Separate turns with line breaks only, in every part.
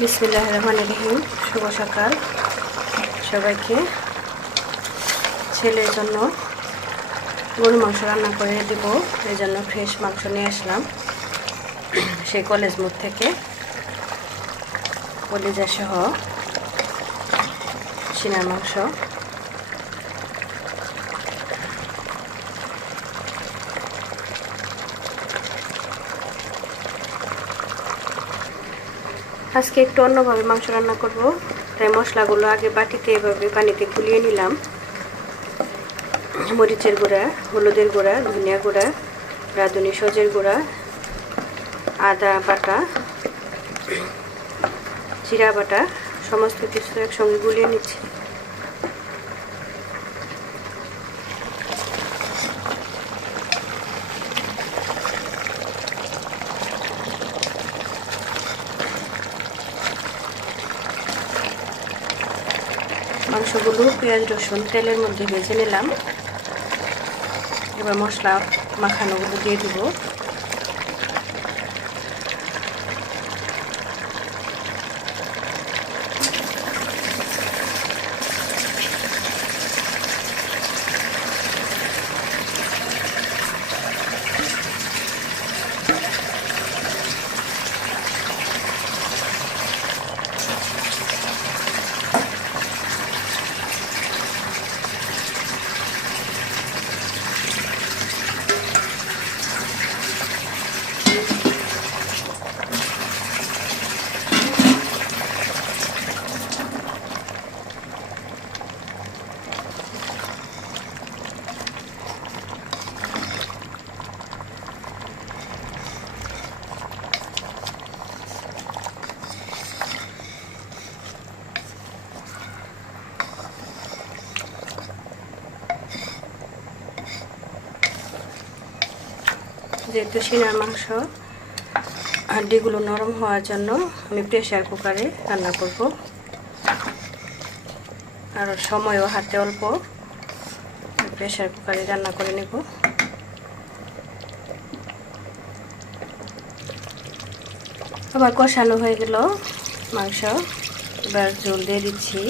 বিসমিল্লাহ রহমান রহিম। শুভ সকাল সবাইকে। ছেলের জন্য গরু মাংস রান্না করে দিব, এই জন্য ফ্রেশ মাংস নিয়ে আসলাম। সেই কলেজ মোড় থেকে কলেজাসহ সিনার মাংস। আজকে একটু অন্যভাবে মাংস রান্না করব, তাই মশলাগুলো আগে বাটিতে এভাবে পানিতে গুলিয়ে নিলাম। মরিচের গুঁড়া, হলুদের গুঁড়া, ধনিয়া গুঁড়া, রাঁধুনি সজের গুঁড়া, আদা বাটা, জিরা বাটা, সমস্ত কিছু একসঙ্গে গুলিয়ে নিচ্ছি। মাংসগুলো পেঁয়াজ রসুন তেলের মধ্যে ভেজে নিলাম। এবার মশলা মাখানোগুলো দিয়ে দিব। যেহেতু সিনার মাংস হাড্ডিগুলো নরম হওয়ার জন্য আমি প্রেশার কুকারে রান্না করব। আর সময়ও হাতে অল্প প্রেশার কুকারে রান্না করে নেব। আবার কষানো হয়ে গেল মাংস। এবার জল দিয়ে দিচ্ছি।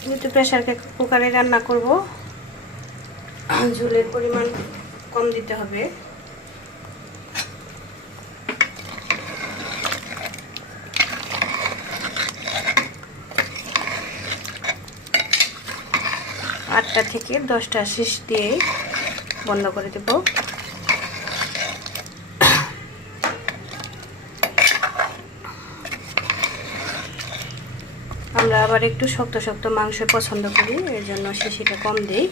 যেহেতু প্রেশার কুকারে রান্না করব ঝোলের পরিমাণ কম দিতে হবে। আটটা থেকে দশটা শেষ দিয়ে বন্ধ করে দেব। আমরা আবার একটু শক্ত শক্ত মাংস পছন্দ করি, এর জন্য শিশিটা কম দিই।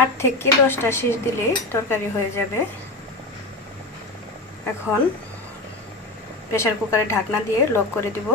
আট থেকে দশটা শীষ দিলে তরকারি হয়ে যাবে। এখন প্রেশার কুকারে ঢাকনা দিয়ে লক করে দিব।